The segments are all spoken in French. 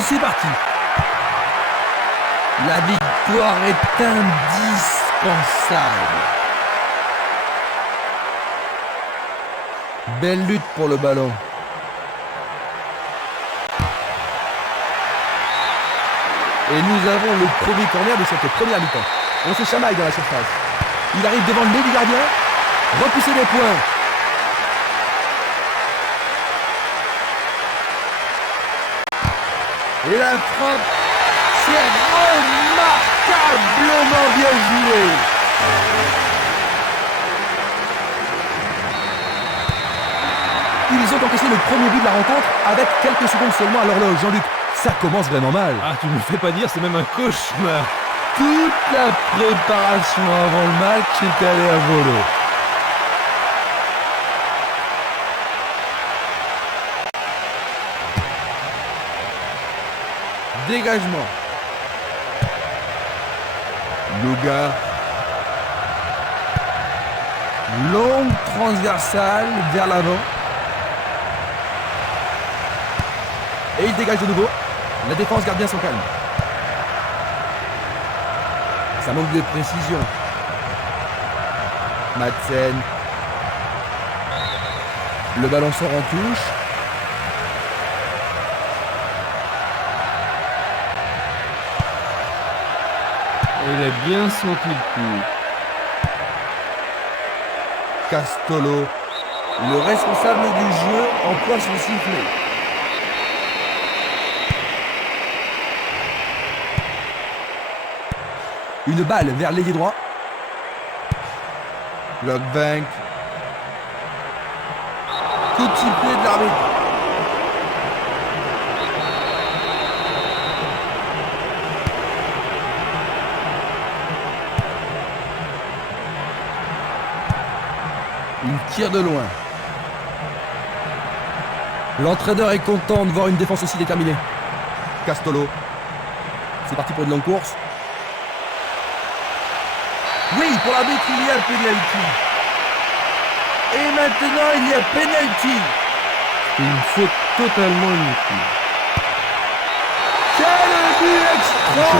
Et c'est parti. La victoire est indispensable. Belle lutte pour le ballon. Et nous avons le premier corner de cette première mi-temps. On se chamaille dans la surface. Il arrive devant le nez du gardien. Repousser des points. Et la frappe, c'est remarquablement bien joué. Ils ont encaissé le premier but de la rencontre avec quelques secondes seulement à l'horloge. Jean-Luc, ça commence vraiment mal. Ah, tu me le fais pas dire, c'est même un cauchemar. Toute la préparation avant le match est allée à volo. Dégagement. Louga. Longue transversale vers l'avant. Et il dégage de nouveau. La défense garde bien son calme. Ça manque de précision. Madsen. Le ballon sort en touche. Il a bien senti le coup. Castolo, le responsable du jeu, emploie son sifflet. Une balle vers l'ailier droit. Lockbank. Coup de sifflet de l'arbitre. Il tire de loin. L'entraîneur est content de voir une défense aussi déterminée. Castolo. C'est parti pour une longue course. Oui, pour l'arbitre, il y a penalty. Et maintenant, il y a penalty. Une faute totalement inutile. Quel but extra!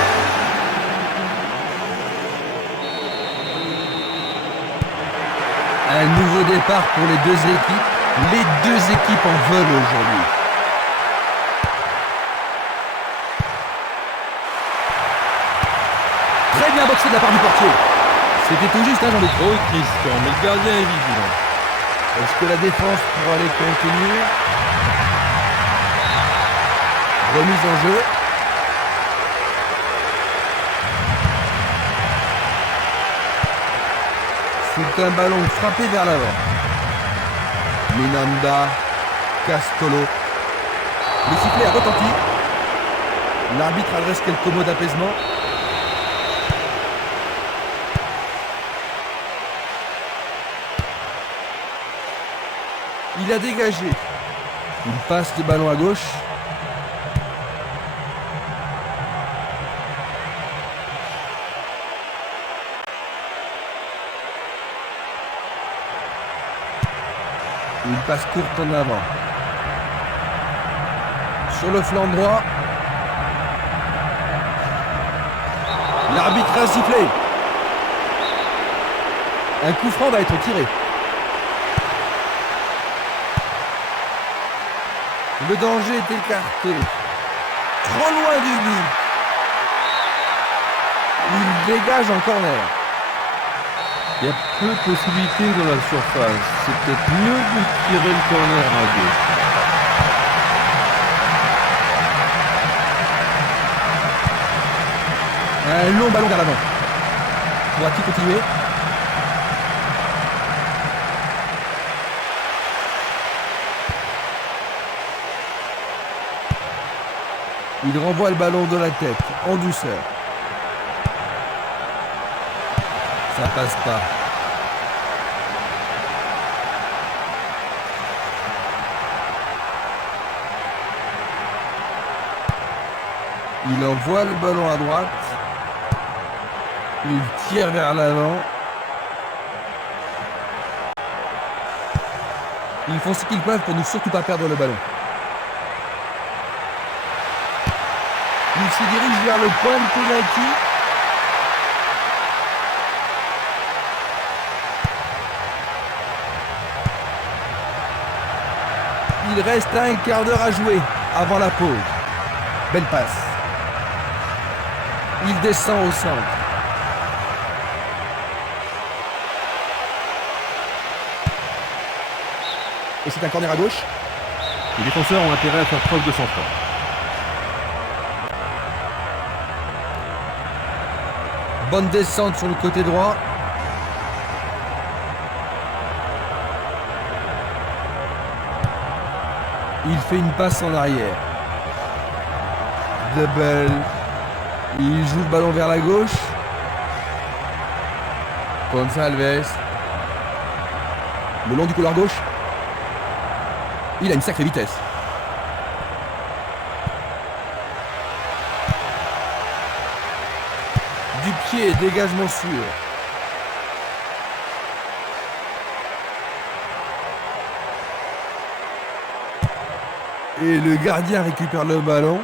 Un nouveau départ pour les deux équipes. Les deux équipes en veulent aujourd'hui. Très bien boxé de la part du portier. C'était tout juste, hein, Jean-Luc. Oh Christian, mais le gardien est vigilant. Est-ce que la défense pourra les contenir? Remise en jeu. C'est un ballon frappé vers l'avant. Minanda, Castolo. Le sifflet a retenti. L'arbitre adresse quelques mots d'apaisement. Il a dégagé. Il passe le ballon à gauche. Il passe courte en avant. Sur le flanc droit. L'arbitre a sifflé. Un coup franc va être tiré. Le danger est écarté. Trop loin du but. Il dégage en corner. Il y a peu de possibilités dans la surface. C'est peut-être mieux de tirer le corner à gauche. Un long ballon vers l'avant. Pourra-t-il continuer? Il renvoie le ballon de la tête, en douceur. Ça passe pas. Il envoie le ballon à droite. Il tire vers l'avant. Ils font ce qu'ils peuvent pour ne surtout pas perdre le ballon. Il se dirige vers le point de pénalty. Il reste un quart d'heure à jouer avant la pause. Belle passe. Il descend au centre. Et c'est un corner à gauche. Les défenseurs ont intérêt à faire preuve de sang-froid. Bonne descente sur le côté droit. Il fait une passe en arrière. Double. Il joue le ballon vers la gauche. Gonçalves. Le long du couloir gauche. Il a une sacrée vitesse. Du pied, dégagement sûr. Et le gardien récupère le ballon.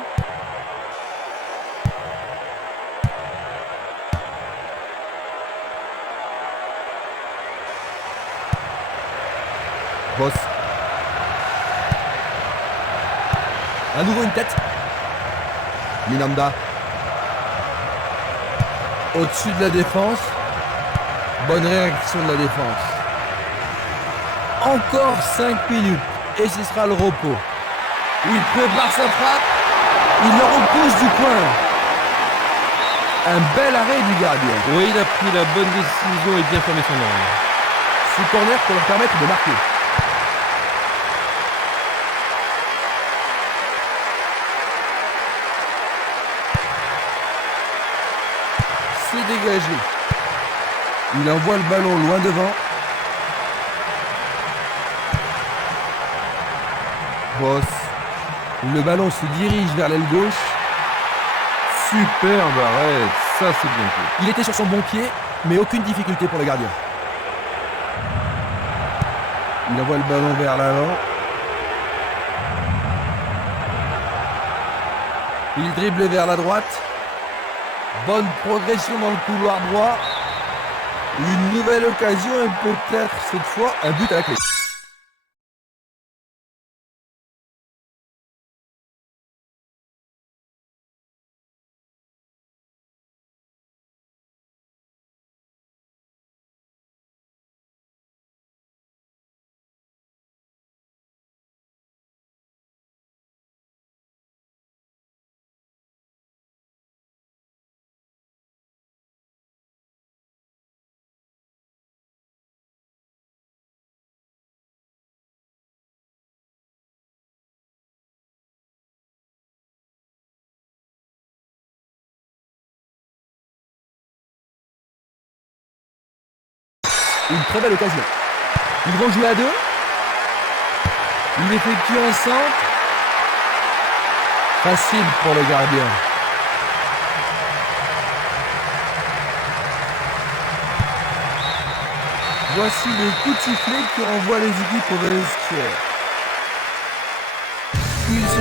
Boss. À nouveau une tête. Minanda. Au-dessus de la défense. Bonne réaction de la défense. Encore 5 minutes. Et ce sera le repos. Il prépare sa frappe. Il le repousse du coin. Un bel arrêt du gardien. Oui, il a pris la bonne décision et bien fermé son angle. Ce corner pour leur permettre de marquer. C'est dégagé. Il envoie le ballon loin devant. Boss. Le ballon se dirige vers l'aile gauche. Superbe arrêt, ça c'est bien fait. Il était sur son bon pied, mais aucune difficulté pour le gardien. Il envoie le ballon vers l'avant. Il dribble vers la droite. Bonne progression dans le couloir droit. Une nouvelle occasion et peut-être cette fois un but à la clé. Une très belle occasion. Ils vont jouer à deux. Il effectue un centre. Facile pour le gardien. Voici les coups de sifflet qui renvoient les équipes au vestiaire. Ils se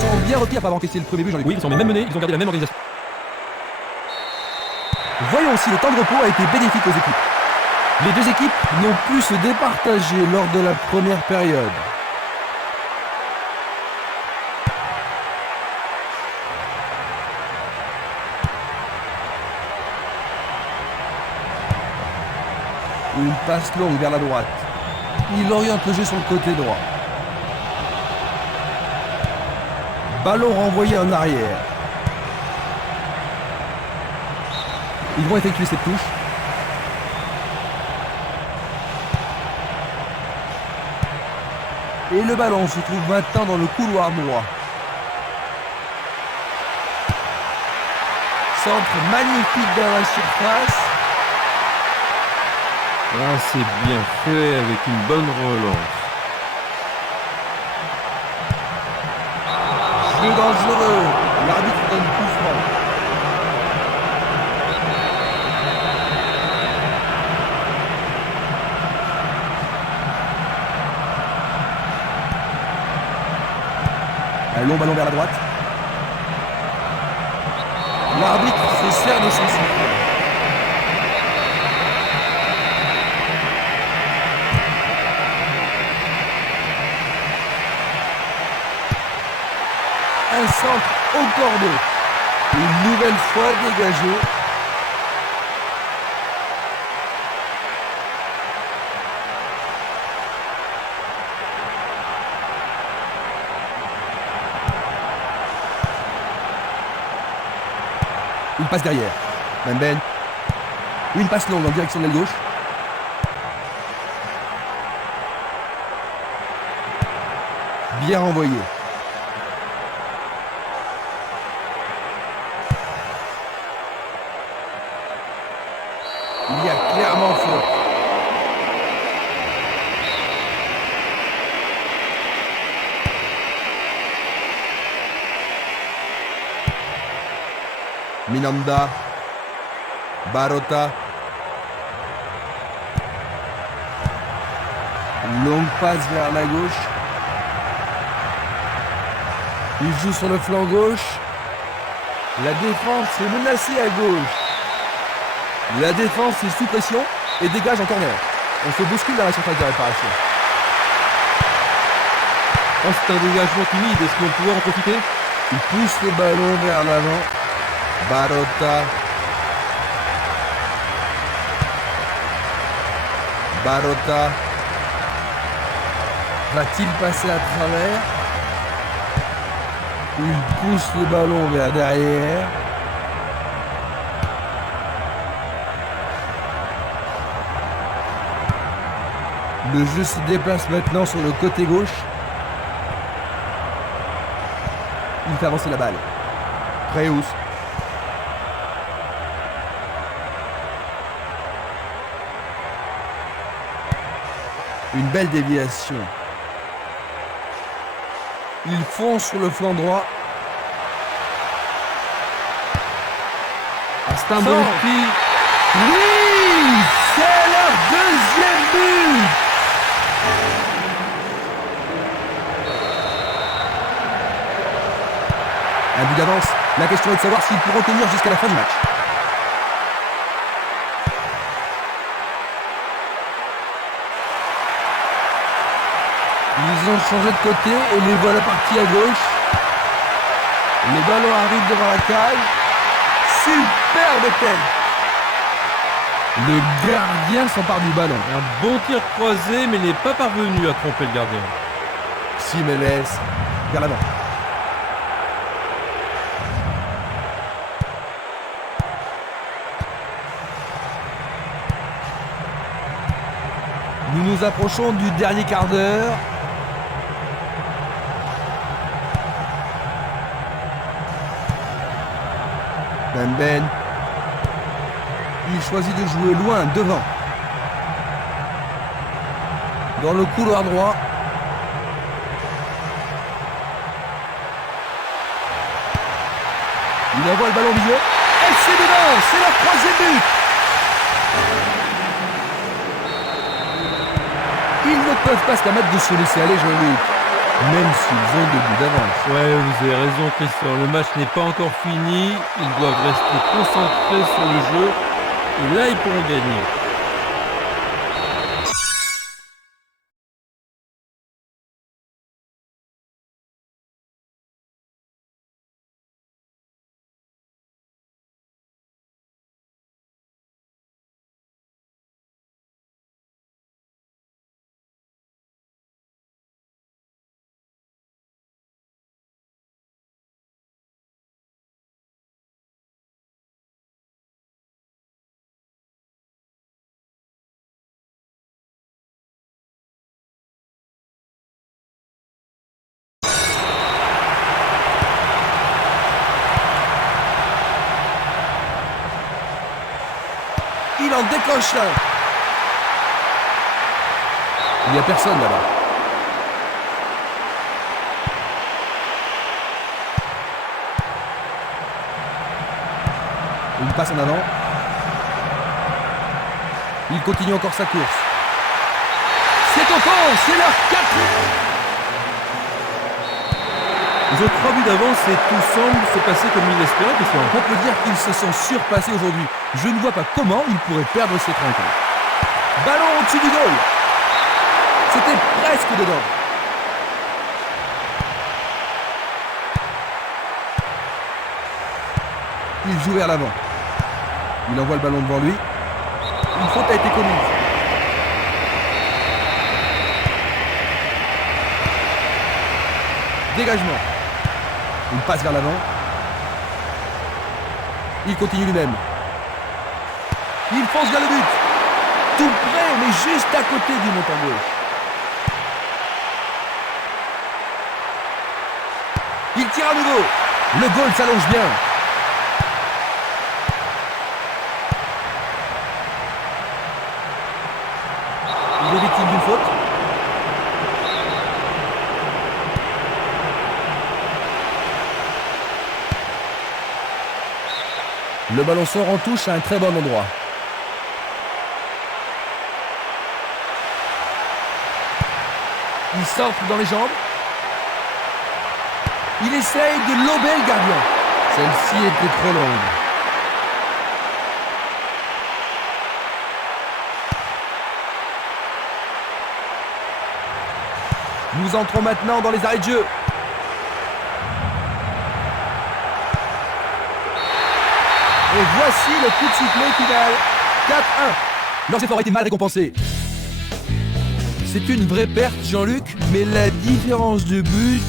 sont bien retirés avant d'encaisser le premier but. Oui, ils sont même menés, ils ont gardé la même organisation. Voyons si le temps de repos a été bénéfique aux équipes. Les deux équipes n'ont pu se départager lors de la première période. Une passe longue vers la droite. Il oriente le jeu sur le côté droit. Ballon renvoyé en arrière. Ils vont effectuer cette touche. Et le ballon se trouve maintenant dans le couloir droit. Centre magnifique dans la surface. Ah, c'est bien fait avec une bonne relance. Jeu dangereux. L'arbitre donne coup franc. Un long ballon vers la droite. L'arbitre se sert de son sifflet. Un centre au cordeau. Une nouvelle fois dégagé. Une passe derrière. Ben. Une passe longue en direction de l'aile gauche. Bien renvoyé. Il y a clairement faute. Minanda. Barota. Une longue passe vers la gauche. Il joue sur le flanc gauche. La défense est menacée à gauche. La défense est sous pression et dégage en corner. On se bouscule dans la surface de réparation. Oh, c'est un dégagement timide. Est-ce qu'on peut pouvoir en profiter? Il pousse le ballon vers l'avant. Barota. Barota. Va-t-il passer à travers? Il pousse le ballon vers derrière. Le jeu se déplace maintenant sur le côté gauche. Il fait avancer la balle. Reus. Une belle déviation. Il fonce sur le flanc droit. C'est un bon tir. Oui, c'est leur deuxième but. Un but d'avance. La question est de savoir s'ils pourront tenir jusqu'à la fin du match. Ils ont changé de côté et les voilà partis à gauche. Le ballon arrive devant la cage. Superbe tête. Le gardien s'empare du ballon. Un bon tir croisé, mais n'est pas parvenu à tromper le gardien. Simeles vers l'avant. Nous nous approchons du dernier quart d'heure. Ben. Il choisit de jouer loin, devant. Dans le couloir droit. Il envoie le ballon au milieu. Et c'est dedans. C'est leur troisième but. Ils ne peuvent pas se permettre de se laisser aller, Jean-Luc. Même s'ils ont 2 buts d'avance. Ouais, vous avez raison, Christian. Le match n'est pas encore fini. Ils doivent rester concentrés sur le jeu. Et là, ils pourront gagner. Il en décoche un. Il n'y a personne là-bas. Une passe en avant. Il continue encore sa course. C'est au fond, c'est leur 4. Ils ont 3 buts d'avance et tout semble se passer comme ils l'espéraient, Christian. On peut dire qu'ils se sont surpassés aujourd'hui. Je ne vois pas comment ils pourraient perdre cette rencontre. Ballon au-dessus du goal. C'était presque dedans. Il joue vers l'avant. Il envoie le ballon devant lui. Une faute a été commise. Dégagement. Une passe vers l'avant. Il continue lui-même. Il fonce vers le but. Tout près, mais juste à côté du montant gauche. Il tire à nouveau. Le goal s'allonge bien. Il est victime d'une faute. Le ballon sort en touche à un très bon endroit. Il centre dans les jambes. Il essaye de lober le gardien. Celle-ci était trop longue. Nous entrons maintenant dans les arrêts de jeu. Et voici le coup de sifflet final. 4-1. Leurs efforts ont été mal récompensés. C'est une vraie perte, Jean-Luc, mais la différence de but